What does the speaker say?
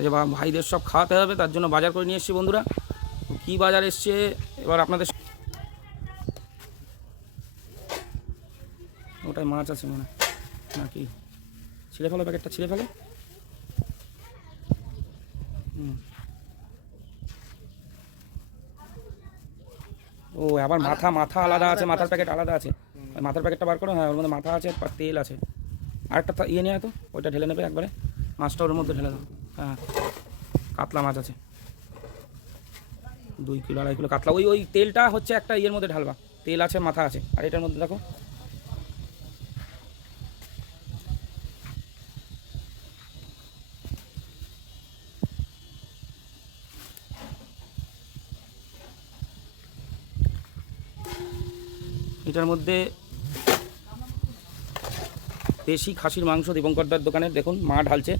আচ্ছা ভাইদের সব খাওয়াতে হবে, তার জন্য বাজার করে নিয়ে এসেছি বন্ধুরা। কী বাজার এসছে এবার আপনাদের, ওটাই মাছ আছে মনে নাকি, ছিঁড়ে ফেলো প্যাকেটটা, ছিঁড়ে ফেলো। ও আবার মাথা, মাথা আলাদা আছে, মাথার প্যাকেট আলাদা আছে। মাথার প্যাকেটটা বার করো, হ্যাঁ ওর মধ্যে মাথা আছে, তেল আছে। আরেকটা ইয়ে নিয়ে তো ওইটা ঢেলে নেবে একবারে, মাছটা ওর মধ্যে ঢেলে দাও। হ্যাঁ কাতলা মাছ আছে 2 কিলো 2.5 কিলো কাতলা। ওই ওই তেলটা হচ্ছে একটা ইয়ের মধ্যে ঢালবা, তেল আছে, মাথা আছে, আর এটার মধ্যে দেখো। এটার মধ্যে দেশি খাসির মাংস দীপঙ্করদার দোকানের, দেখুন মা ঢালছে।